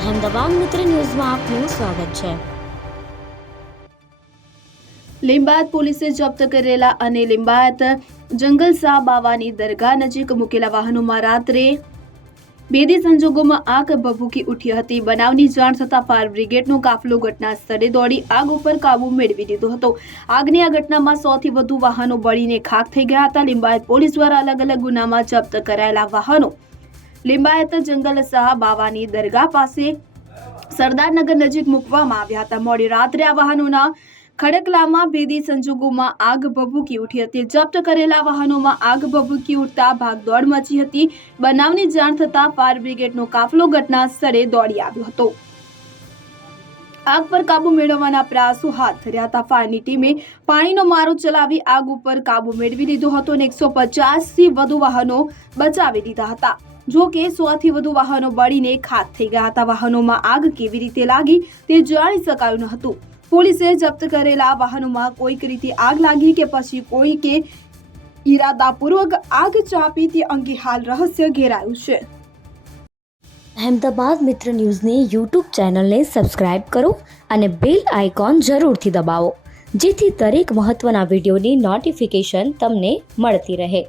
અહેમદાબાદ મિત્ર ન્યૂઝમાં આપનું સ્વાગત છે। લીંબાયત પોલીસે જપ્ત કરેલા અને લીંબાયત જંગલ શાહ બાવાની દરગાહ નજીક મૂકેલા વાહનોમાં રાત્રે બેદી સંજોગોમાં આગ ભભૂકી ઉઠી હતી। બનાવની જાણ થતાં ફાયર બ્રિગેડનો કાફલો ઘટના સ્થળે દોડી આગ ઉપર કાબુ મેળવી લીધો હતો। આગની આ ઘટનામાં 100 થી વધુ વાહનો બળીને ખાખ થઈ ગયા હતા। લીંબાયત પોલીસ દ્વારા અલગ અલગ ગુનામાં જપ્ત કરાયેલા વાહનો લીંબાયત જંગલ શાહ બાવાની દરગાહ પાસે સરદારનગર નજીક મૂકવામાં આવ્યા હતા। મોડી રાત્રે આ વાહનોના ખડકલામાં ભેદી સંજોગોમાં આગ ભભૂકી ઉઠી હતી। જપ્ત કરેલા વાહનોમાં આગ ભભૂકી ઉઠતા ભાગદોડ મચી હતી। બનાવની જાણ થતાં ફાયર બ્રિગેડનો કાફલો ઘટના સ્થળે દોડી આવ્યો હતો। આગ પર કાબુ મેળવવાના પ્રયાસો હાથ ધર્યા હતા। ફાયરની ટીમે પાણીનો મારો ચલાવી આગ ઉપર કાબુ મેળવી લીધો હતો અને 150 થી વધુ વાહનો બચાવી લીધા હતા। જો કે 100 થી વધુ વાહનો બળીને ખાખ થઈ ગયા હતા। વાહનોમાં આગ કેવી રીતે લાગી તે જાણી શકાયું ન હતું। પોલીસે જપ્ત કરેલા વાહનોમાં કોઈક રીતે આગ લાગી કે પછી કોઈકે ઇરાદાપૂર્વક આગ ચાંપી તે અંગે હાલ રહસ્ય ઘેરાયું છે। અહેમદાબાદ મિત્ર ન્યૂઝની યુટ્યુબ ચેનલને સબસ્ક્રાઇબ કરો અને બેલ આઇકોન જરૂરથી દબાવો, જેથી દરેક મહત્વના વિડીયોની નોટિફિકેશન તમને મળતી રહે।